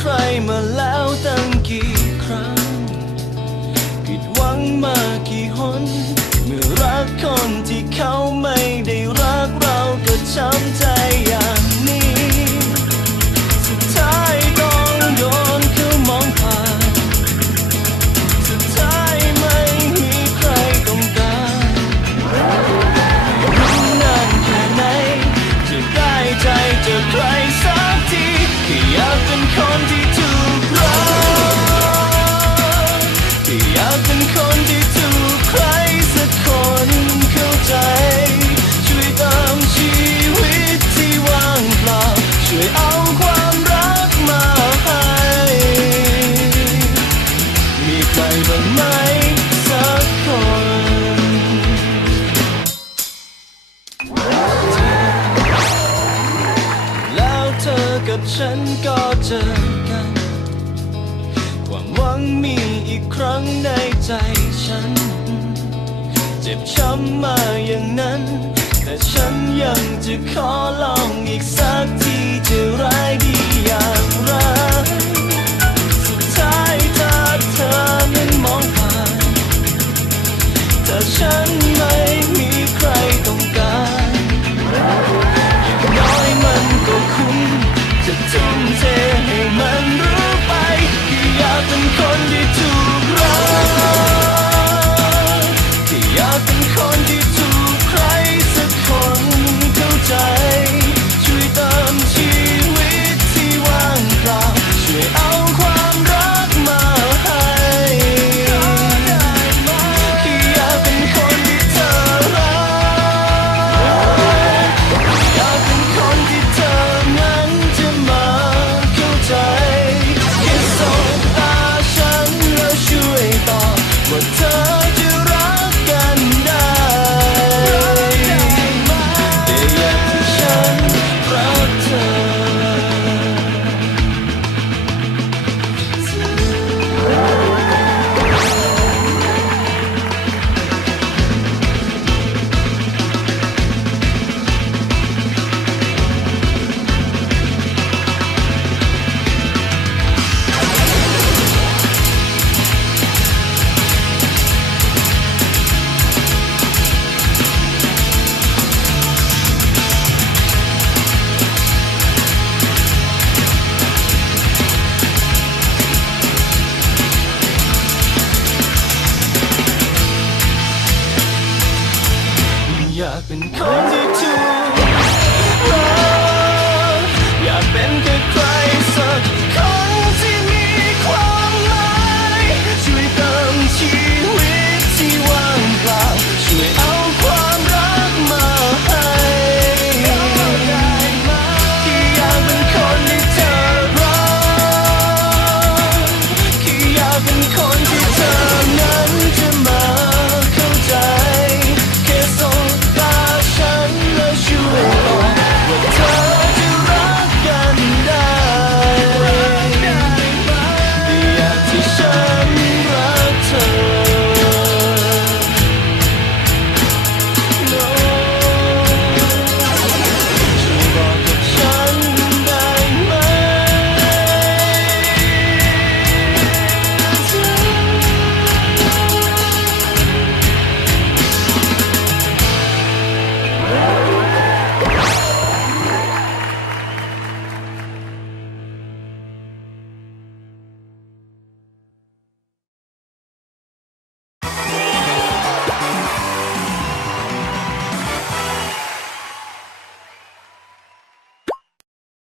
ใครมาแล้วตั้งกี่ ฉันก็เจอกัน ความหวังมีอีกครั้งในใจฉัน เจ็บช้ำมาอย่างนั้น แต่ฉันยังจะขอลองอีกสักทีจะร้ายดีอย่าง